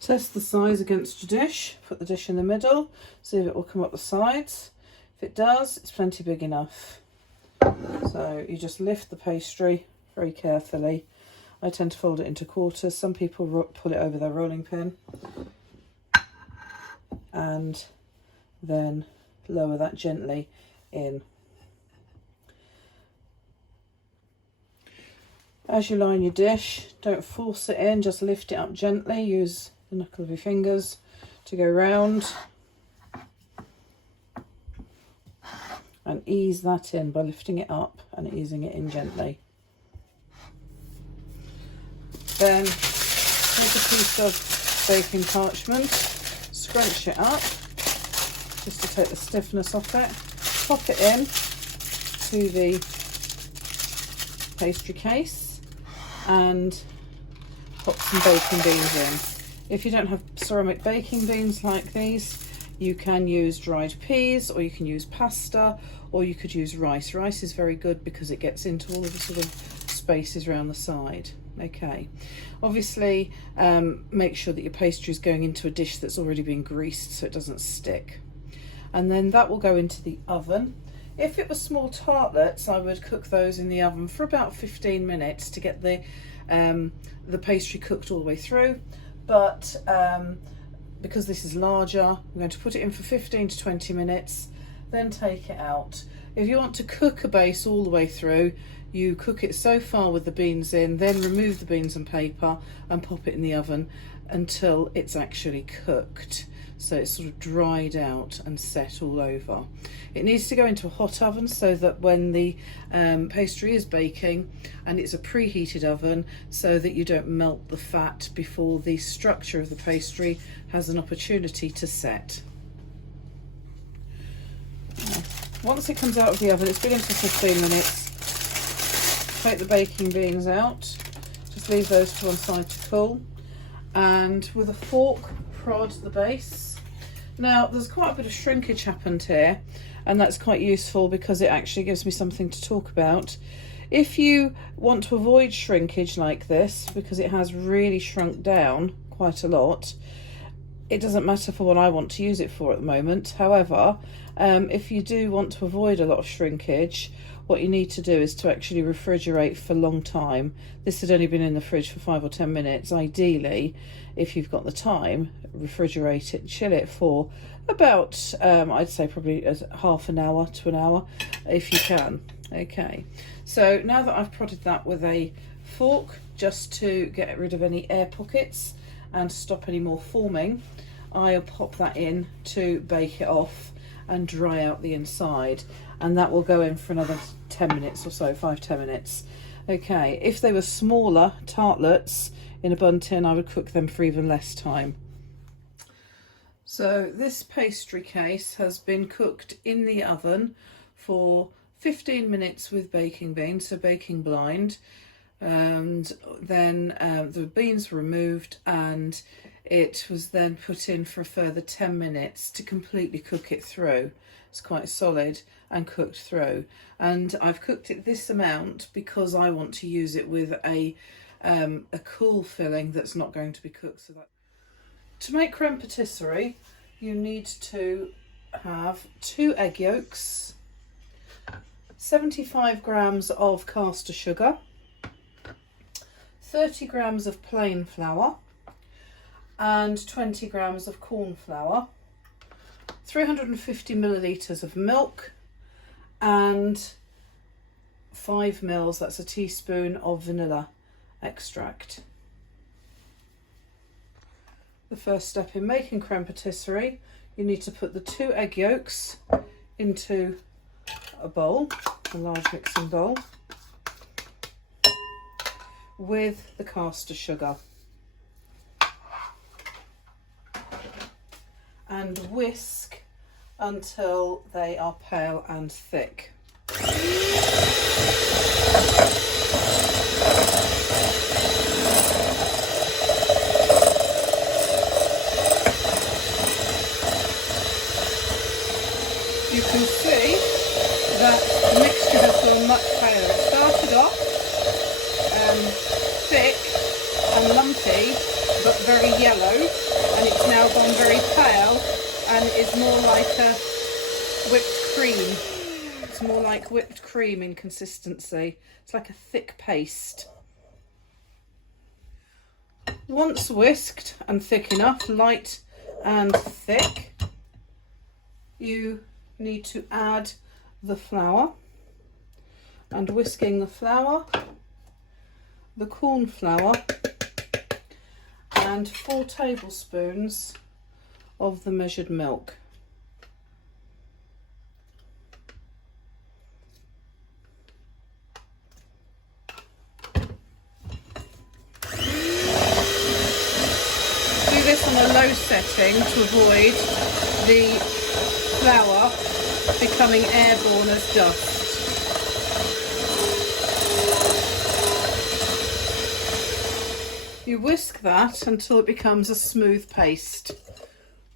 Test the size against your dish. Put the dish in the middle, see if it will come up the sides. If it does, it's plenty big enough. So you just lift the pastry very carefully. I tend to fold it into quarters. Some people pull it over their rolling pin and then lower that gently in. As you line your dish, don't force it in, just lift it up gently. Use the knuckle of your fingers to go round and ease that in by lifting it up and easing it in gently. Then take a piece of baking parchment, scrunch it up just to take the stiffness off it, pop it in to the pastry case and pop some baking beans in. If you don't have ceramic baking beans like these, you can use dried peas, or you can use pasta, or you could use rice. Rice is very good because it gets into all of the sort of spaces around the side. Okay, obviously make sure that your pastry is going into a dish that's already been greased so it doesn't stick. And then that will go into the oven. If it was small tartlets, I would cook those in the oven for about 15 minutes to get the pastry cooked all the way through. But because this is larger, I'm going to put it in for 15 to 20 minutes, then take it out. If you want to cook a base all the way through, you cook it so far with the beans in, then remove the beans and paper and pop it in the oven until it's actually cooked. So it's sort of dried out and set all over. It needs to go into a hot oven so that when the pastry is baking, and it's a preheated oven, so that you don't melt the fat before the structure of the pastry has an opportunity to set. Once it comes out of the oven, it's been in for 15 minutes. Take the baking beans out, just leave those to one side to cool, and with a fork prod the base. Now there's quite a bit of shrinkage happened here, and that's quite useful because it actually gives me something to talk about. If you want to avoid shrinkage like this, because it has really shrunk down quite a lot, it doesn't matter for what I want to use it for at the moment. However, if you do want to avoid a lot of shrinkage, what you need to do is to actually refrigerate for a long time. This had only been in the fridge for 5 or 10 minutes. Ideally, if you've got the time, refrigerate it, chill it for about, I'd say probably half an hour to an hour, if you can. Okay, so now that I've prodded that with a fork, just to get rid of any air pockets and stop any more forming, I'll pop that in to bake it off and dry out the inside, and that will go in for another 10 minutes or so, 5-10 minutes. Okay, if they were smaller tartlets in a bun tin, I would cook them for even less time. So this pastry case has been cooked in the oven for 15 minutes with baking beans, so baking blind, and then the beans were removed and it was then put in for a further 10 minutes to completely cook it through. It's quite solid and cooked through, and I've cooked it this amount because I want to use it with a cool filling that's not going to be cooked. So that to make creme patisserie, you need to have 2 egg yolks, 75 grams of caster sugar, 30 grams of plain flour, and 20 grams of corn flour, 350 millilitres of milk, and 5 mils, that's a teaspoon, of vanilla extract. The first step in making creme patisserie, you need to put the 2 egg yolks into a bowl, a large mixing bowl, with the caster sugar, and whisk until they are pale and thick. You can see that the mixture has gone much paler. It started off thick and lumpy, but very yellow, and it's now gone very pale and is more like a whipped cream. It's more like whipped cream in consistency. It's like a thick paste. Once whisked and thick enough, light and thick, you need to add the flour, and whisking the flour, the corn flour, and 4 tablespoons of the measured milk. Do this on a low setting to avoid the flour becoming airborne as dust. You whisk that until it becomes a smooth paste.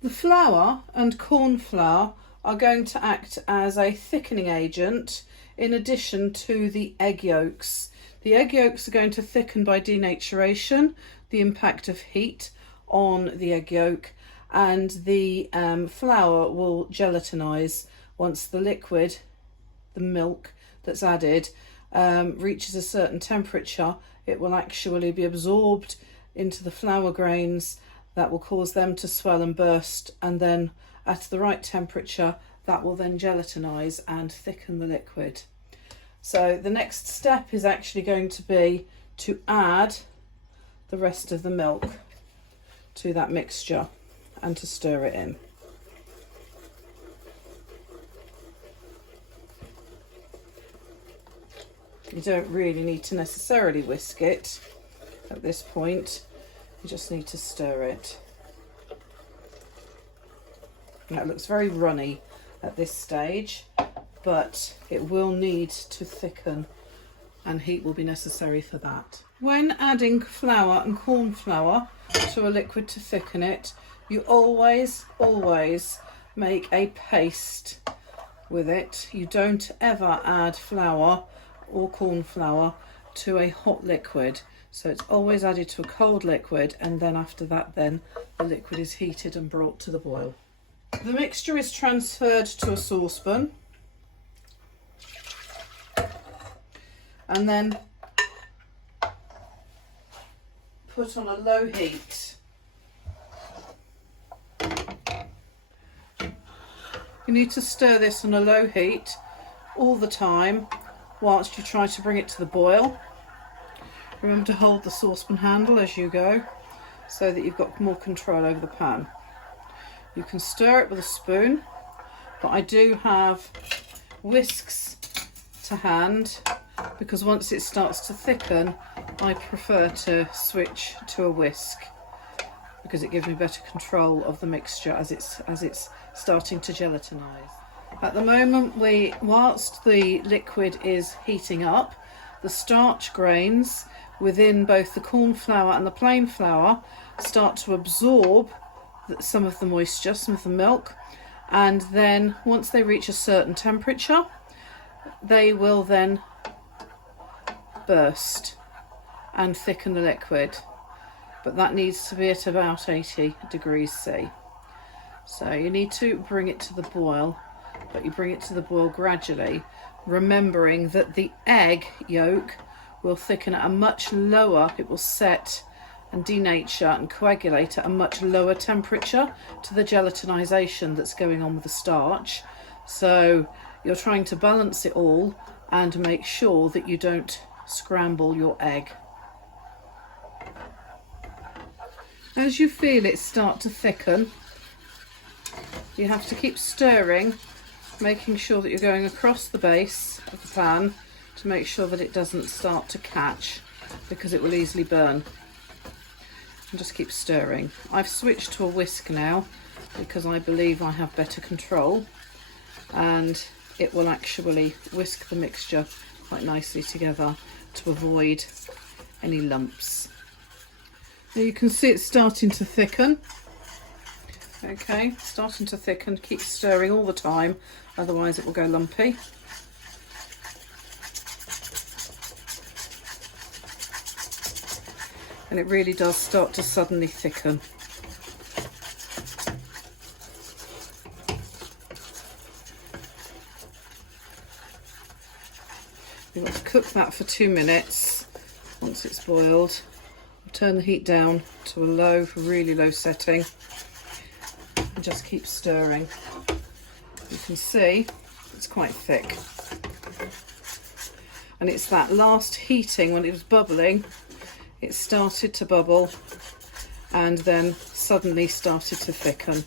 The flour and corn flour are going to act as a thickening agent in addition to the egg yolks. The egg yolks are going to thicken by denaturation, the impact of heat on the egg yolk, and the flour will gelatinize once the liquid, the milk that's added, reaches a certain temperature. It will actually be absorbed into the flour grains. That will cause them to swell and burst, and then at the right temperature that will then gelatinize and thicken the liquid. So the next step is actually going to be to add the rest of the milk to that mixture and to stir it in. You don't really need to necessarily whisk it at this point, you just need to stir it. Now it looks very runny at this stage, but it will need to thicken and heat will be necessary for that. When adding flour and corn flour to a liquid to thicken it, you always make a paste with it. You don't ever add flour or corn flour to a hot liquid, so it's always added to a cold liquid, and then after that then the liquid is heated and brought to the boil. The mixture is transferred to a saucepan and then put on a low heat. You need to stir this on a low heat all the time whilst you try to bring it to the boil. Remember to hold the saucepan handle as you go so that you've got more control over the pan. You can stir it with a spoon, but I do have whisks to hand because once it starts to thicken I prefer to switch to a whisk because it gives me better control of the mixture as it's starting to gelatinize. At the moment, whilst the liquid is heating up, the starch grains within both the corn flour and the plain flour start to absorb some of the moisture, some of the milk, and then once they reach a certain temperature they will then burst and thicken the liquid, but that needs to be at about 80 degrees C. So you need to bring it to the boil, but you bring it to the boil gradually, remembering that the egg yolk will thicken at a much lower, it will set and denature and coagulate at a much lower temperature to the gelatinization that's going on with the starch. So you're trying to balance it all and make sure that you don't scramble your egg. As you feel it start to thicken, you have to keep stirring, making sure that you're going across the base of the pan to make sure that it doesn't start to catch because it will easily burn. And just keep stirring. I've switched to a whisk now because I believe I have better control, and it will actually whisk the mixture quite nicely together to avoid any lumps. Now you can see it's starting to thicken. Okay, starting to thicken. Keep stirring all the time, otherwise it will go lumpy. and it really does start to suddenly thicken. You've got to cook that for 2 minutes. Once it's boiled, turn the heat down to a low, really low setting, and just keep stirring. You can see it's quite thick, and it's that last heating when it was bubbling, it started to bubble and then suddenly started to thicken.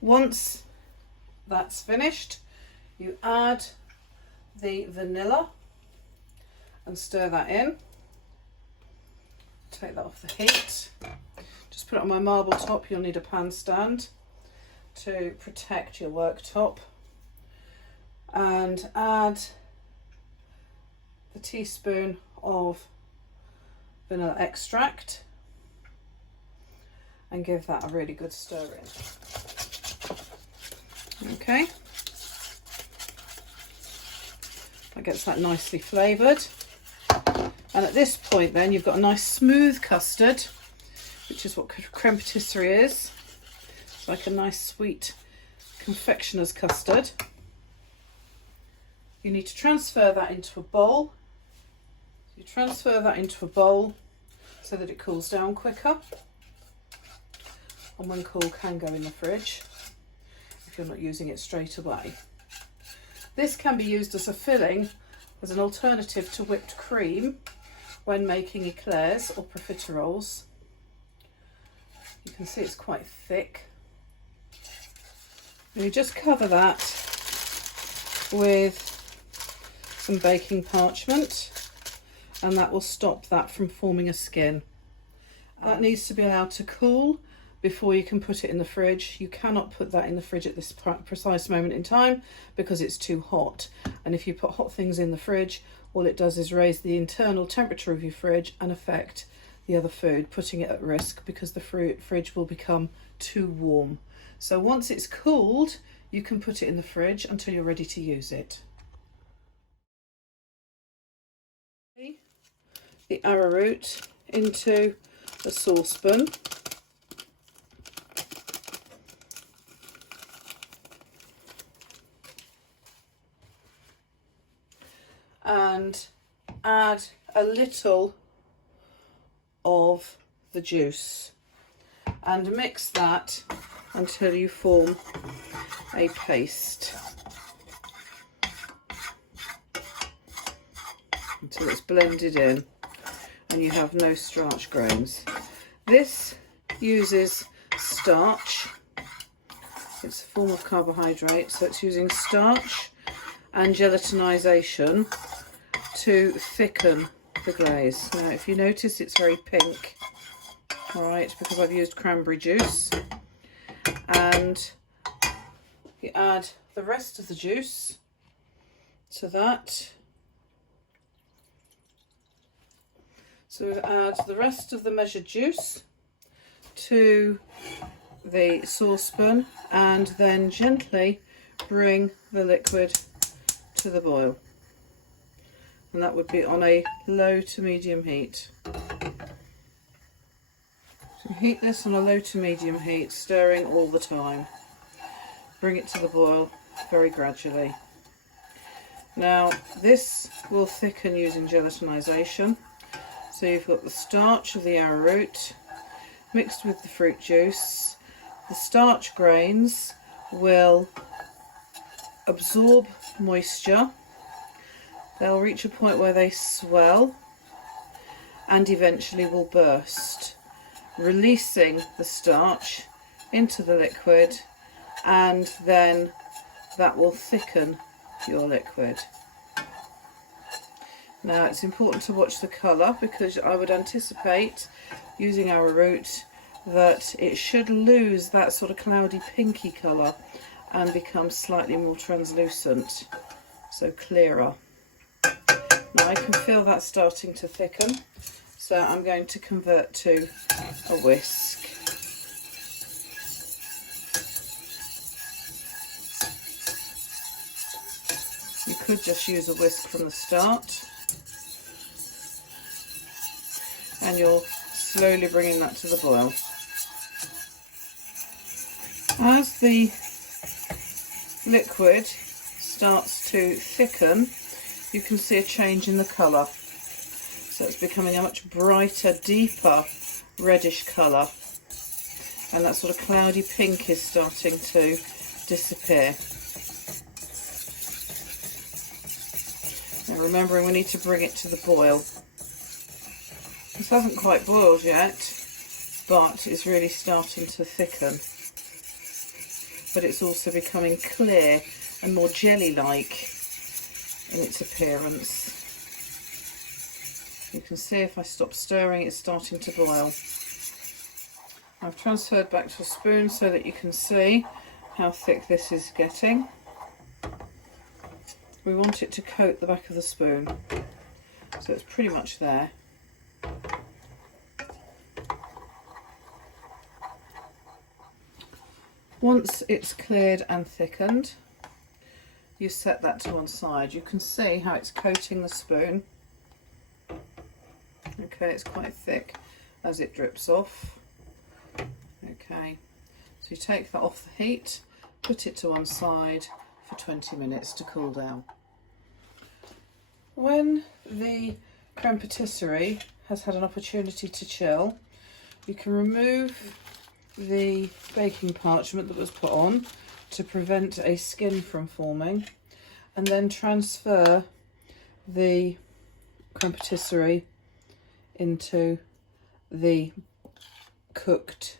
Once that's finished, you add the vanilla and stir that in. Take that off the heat. Just put it on my marble top. You'll need a pan stand to protect your worktop. And add the teaspoon of vanilla extract and give that a really good stir in. Okay, that gets that nicely flavoured, and at this point then you've got a nice smooth custard, which is what crème patisserie is. It's like a nice sweet confectioner's custard. You need to transfer that into a bowl. You transfer that into a bowl so that it cools down quicker, and when cool can go in the fridge if you're not using it straight away. This can be used as a filling, as an alternative to whipped cream when making eclairs or profiteroles. You can see it's quite thick. And you just cover that with some baking parchment, and that will stop that from forming a skin. That needs to be allowed to cool before you can put it in the fridge. You cannot put that in the fridge at this precise moment in time because it's too hot. And if you put hot things in the fridge, all it does is raise the internal temperature of your fridge and affect the other food, putting it at risk because the fridge will become too warm. So once it's cooled, you can put it in the fridge until you're ready to use it. The arrowroot into a saucepan. And add a little of the juice and mix that until you form a paste, until it's blended in and you have no starch grains. This uses starch. It's a form of carbohydrate, so it's using starch and gelatinisation to thicken the glaze. Now if you notice, it's very pink, alright, because I've used cranberry juice. And you add the rest of the juice to that. So we add the rest of the measured juice to the saucepan and then gently bring the liquid to the boil. And that would be on a low to medium heat. So heat this on a low to medium heat, stirring all the time. Bring it to the boil very gradually. Now this will thicken using gelatinisation. So you've got the starch of the arrowroot mixed with the fruit juice. The starch grains will absorb moisture. They'll reach a point where they swell and eventually will burst, releasing the starch into the liquid, and then that will thicken your liquid. Now it's important to watch the colour, because I would anticipate, using arrowroot, that it should lose that sort of cloudy pinky colour and become slightly more translucent, so clearer. Now I can feel that starting to thicken, So I'm going to convert to a whisk. You could just use a whisk from the start, and you're slowly bringing that to the boil. As the liquid starts to thicken, you can see a change in the colour. So it's becoming a much brighter, deeper reddish colour, and that sort of cloudy pink is starting to disappear. Now remembering we need to bring it to the boil. This hasn't quite boiled yet, but it's really starting to thicken. But it's also becoming clear and more jelly-like in its appearance. You can see if I stop stirring, it's starting to boil. I've transferred back to a spoon so that you can see how thick this is getting. We want it to coat the back of the spoon, so it's pretty much there. Once it's cleared and thickened, you set that to one side. You can see how it's coating the spoon. Okay, it's quite thick as it drips off. Okay, so you take that off the heat, put it to one side for 20 minutes to cool down. When the creme patisserie has had an opportunity to chill, you can remove the baking parchment that was put on to prevent a skin from forming, and then transfer the creme patisserie into the cooked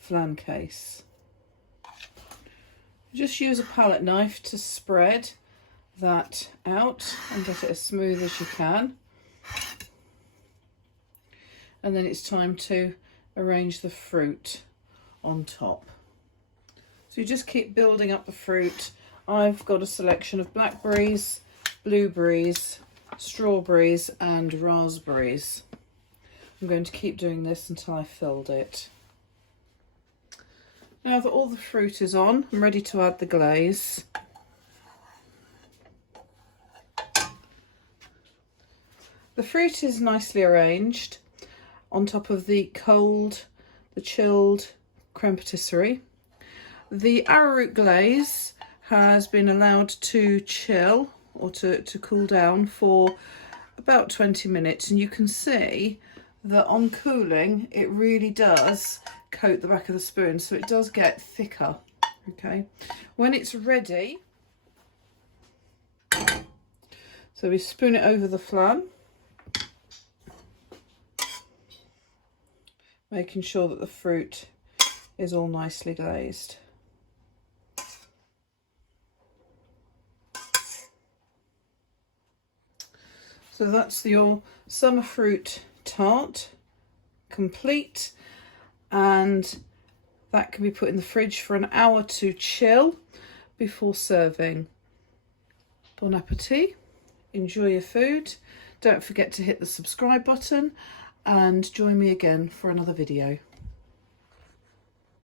flan case. Just use a palette knife to spread that out and get it as smooth as you can, and then it's time to arrange the fruit on top. So you just keep building up the fruit. I've got a selection of blackberries, blueberries, strawberries and raspberries. I'm going to keep doing this until I've filled it. Now that all the fruit is on, I'm ready to add the glaze. The fruit is nicely arranged on top of the chilled creme patisserie. The arrowroot glaze has been allowed to chill or to cool down for about 20 minutes, and you can see that on cooling it really does coat the back of the spoon, so it does get thicker. Okay, when it's ready, so we spoon it over the flan, making sure that the fruit is all nicely glazed. So that's your summer fruit tart complete, and that can be put in the fridge for an hour to chill before serving. Bon appetit, enjoy your food. Don't forget to hit the subscribe button and join me again for another video.